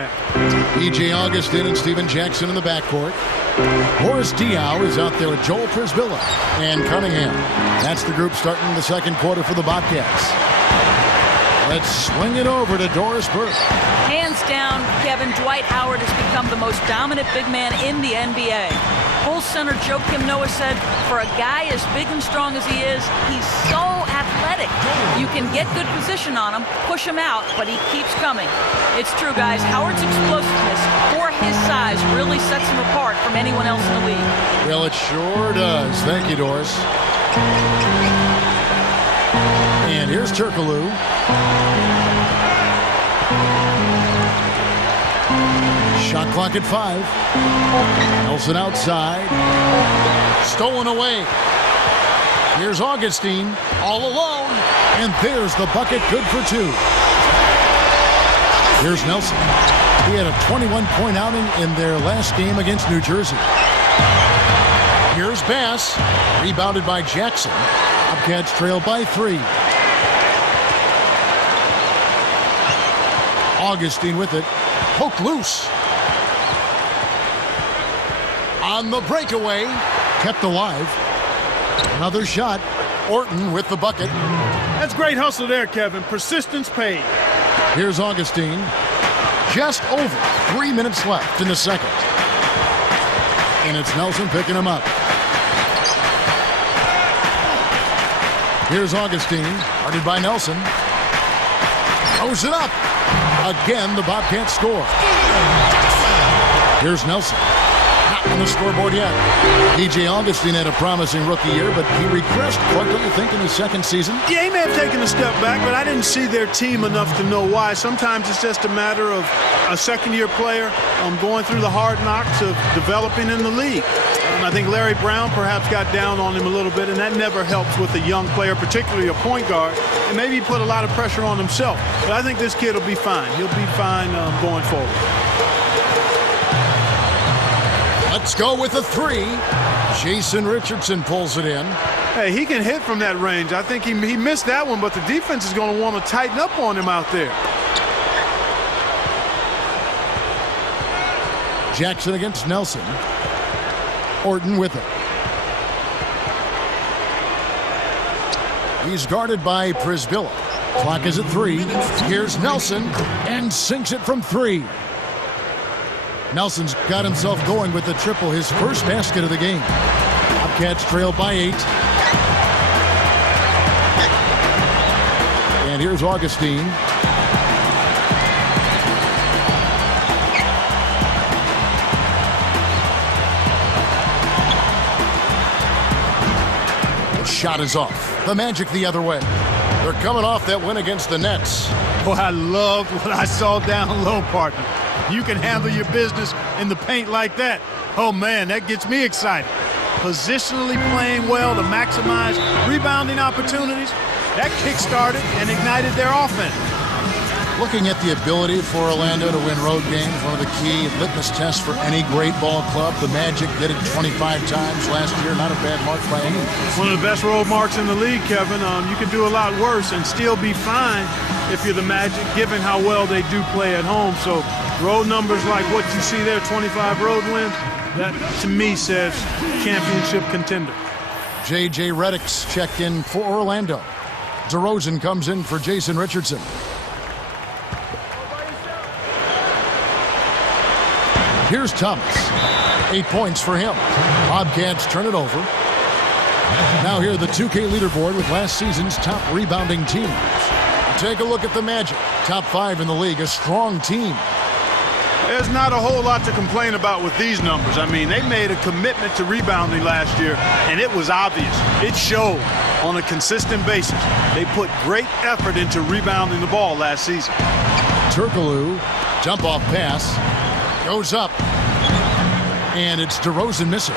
E.J. Augustin and Steven Jackson in the backcourt. Horace Diaw is out there with Joel Prisbilla and Cunningham. That's the group starting the second quarter for the Bobcats. Let's swing it over to Doris Burke. Hands down, Kevin, Dwight Howard has become the most dominant big man in the NBA. Bulls center Joakim Noah said, for a guy as big and strong as he is, he's so athletic. You can get good position on him, push him out, but he keeps coming. It's true, guys. Howard's explosiveness for his size really sets him apart from anyone else in the league. Well, it sure does. Thank you, Doris. And here's Turkoglu. Shot clock at 5. Nelson outside. Stolen away. Here's Augustine all alone. And there's the bucket, good for 2. Here's Nelson. He had a 21-point outing in their last game against New Jersey. Here's Bass. Rebounded by Jackson. Bobcats trail by 3. Augustine with it. Poke loose. On the breakaway. Kept alive. Another shot. Orton with the bucket. That's great hustle there, Kevin. Persistence paid. Here's Augustine. Just over 3 minutes left in the second. And it's Nelson picking him up. Here's Augustine. Guarded by Nelson. Throws it up. Again, the Bobcats score. Here's Nelson. Not on the scoreboard yet. E.J. Augustine had a promising rookie year, but he regressed quite, don't you think, in his second season? Yeah, he may have taken a step back, but I didn't see their team enough to know why. Sometimes it's just a matter of a second-year player going through the hard knocks of developing in the league. I think Larry Brown perhaps got down on him a little bit, and that never helps with a young player, particularly a point guard. And maybe he put a lot of pressure on himself. But I think this kid will be fine. He'll be fine going forward. Let's go with a 3. Jason Richardson pulls it in. Hey, he can hit from that range. I think he missed that one, but the defense is going to want to tighten up on him out there. Jackson against Nelson. Orton with it. He's guarded by Prisbilla. Clock is at 3. Here's Nelson and sinks it from 3. Nelson's got himself going with the triple, his first basket of the game. Bobcats trail by 8. And here's Augustine. Shot is off. The Magic the other way. They're coming off that win against the Nets. Boy, I loved what I saw down low, partner. You can handle your business in the paint like that. Oh, man, that gets me excited. Positionally playing well to maximize rebounding opportunities. That kick-started and ignited their offense. Looking at the ability for Orlando to win road games, one of the key litmus tests for any great ball club. The Magic did it 25 times last year. Not a bad mark by any means. One of the best road marks in the league, Kevin. You can do a lot worse and still be fine if you're the Magic, given how well they do play at home. So road numbers like what you see there, 25 road wins, that to me says championship contender. J.J. Redick's checked in for Orlando. DeRozan comes in for Jason Richardson. Here's Thomas. 8 points for him. Bobcats turn it over. Now here the 2K leaderboard with last season's top rebounding teams. Take a look at the Magic. Top 5 in the league, a strong team. There's not a whole lot to complain about with these numbers. I mean, they made a commitment to rebounding last year, and it was obvious. It showed on a consistent basis. They put great effort into rebounding the ball last season. Turkoglu, jump-off pass. Goes up. And it's DeRozan missing.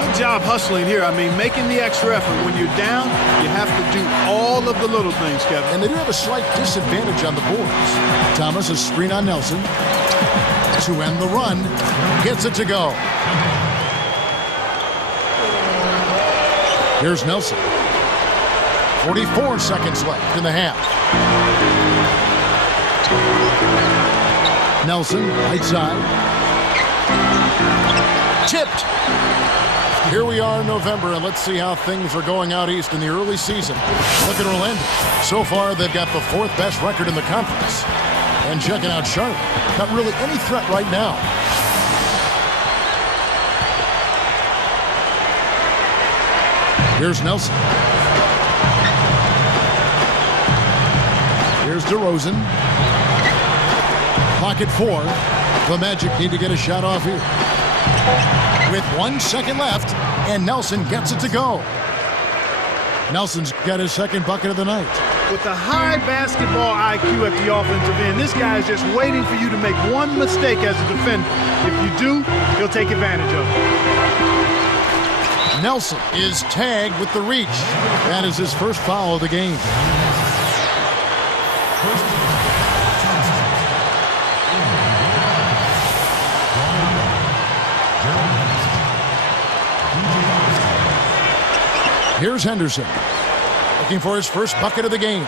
Good job hustling here. I mean, making the extra effort. When you're down, you have to do all of the little things, Kevin. And they do have a slight disadvantage on the boards. Thomas, a screen on Nelson. To end the run. Gets it to go. Here's Nelson. 44 seconds left in the half. Nelson, right side. Tipped. Here we are in November, and let's see how things are going out east in the early season. Look at Orlando. So far, they've got the 4th best record in the conference. And checking out Charlotte. Not really any threat right now. Here's Nelson. Here's DeRozan. Pocket 4. The Magic need to get a shot off here. With 1 second left, and Nelson gets it to go. Nelson's got his 2nd bucket of the night. With a high basketball IQ at the offensive end, this guy is just waiting for you to make one mistake as a defender. If you do, he'll take advantage of it. Nelson is tagged with the reach. That is his first foul of the game. Here's Henderson, looking for his first bucket of the game.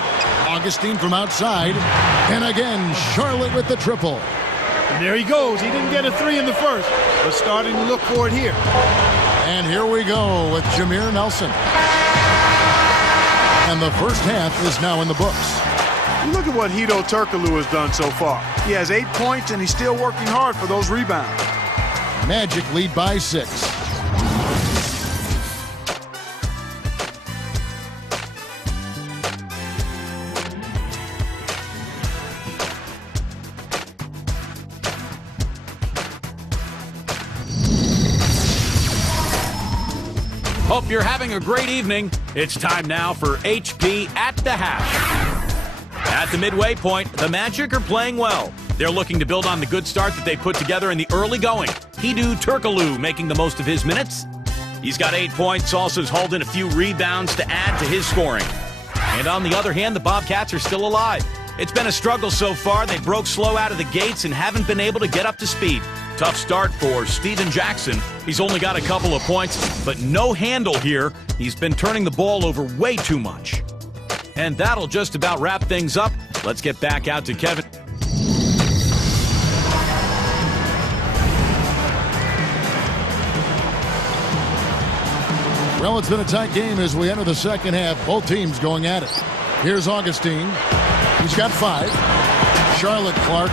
Augustine from outside, and again, Charlotte with the triple. And there he goes. He didn't get a 3 in the first, but starting to look for it here. And here we go with Jameer Nelson. And the first half is now in the books. Look at what Hedo Turkoglu has done so far. He has 8 points, and he's still working hard for those rebounds. Magic lead by 6. Hope you're having a great evening. It's time now for HP at the half. At the midway point, the Magic are playing well. They're looking to build on the good start that they put together in the early going. Hedo Turkoglu making the most of his minutes. He's got 8 points, also has hauled in a few rebounds to add to his scoring. And on the other hand, the Bobcats are still alive. It's been a struggle so far. They broke slow out of the gates and haven't been able to get up to speed. Tough start for Steven Jackson. He's only got a couple of points, but no handle here. He's been turning the ball over way too much. And that'll just about wrap things up. Let's get back out to Kevin. Well, it's been a tight game as we enter the second half. Both teams going at it. Here's Augustine. He's got 5. Charlotte Clark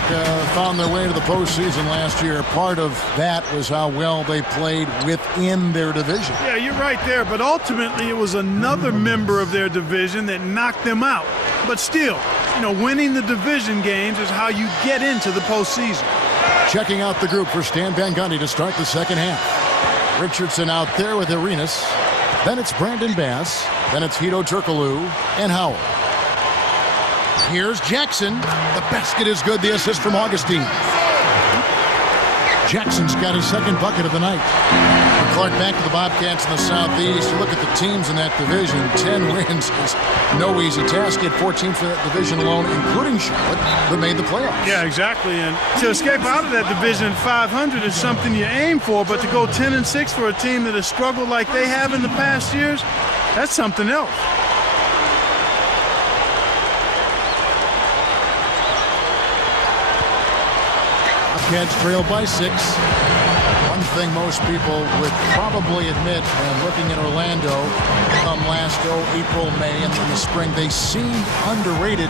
found their way to the postseason last year. Part of that was how well they played within their division. Yeah, you're right there, but ultimately it was another member of their division that knocked them out. But still, winning the division games is how you get into the postseason. Checking out the group for Stan Van Gundy to start the second half. Richardson out there with Arenas. Then it's Brandon Bass. Then it's Hedo Turkoglu and Howard. Here's Jackson. The basket is good. The assist from Augustine. Jackson's got his 2nd bucket of the night. And Clark back to the Bobcats in the Southeast. You look at the teams in that division. 10 wins is no easy task. He had 14 for that division alone, including Charlotte, that made the playoffs. Yeah, exactly. And to escape out of that division 500 is something you aim for, but to go 10-6 for a team that has struggled like they have in the past years, that's something else. Bobcats trail by 6. One thing most people would probably admit when looking at Orlando from last April, May, and in the spring, they seemed underrated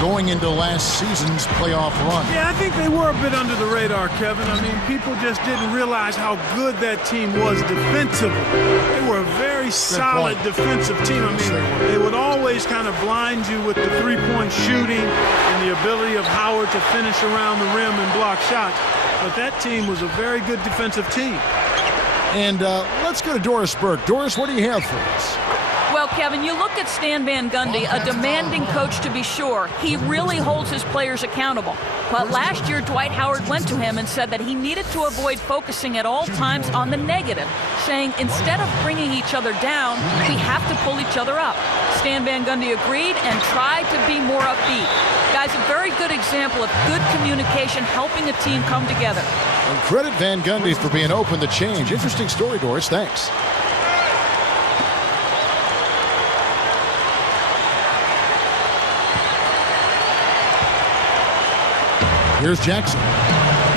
going into last season's playoff run. Yeah, I think they were a bit under the radar, Kevin. I mean, people just didn't realize how good that team was defensively. They were a very solid defensive team. I mean, they would always kind of blind you with the three-point shooting and the ability of Howard to finish around the rim and block shots. But that team was a very good defensive team. And let's go to Doris Burke. Doris, what do you have for us? Well, Kevin, you look at Stan Van Gundy, a demanding coach to be sure. He really holds his players accountable. But last year, Dwight Howard went to him and said that he needed to avoid focusing at all times on the negative, saying instead of bringing each other down, we have to pull each other up. Stan Van Gundy agreed and tried to be more upbeat. Guys, a very good example of good communication helping a team come together. And credit Van Gundy for being open to change. Interesting story, Doris. Thanks. Here's Jackson.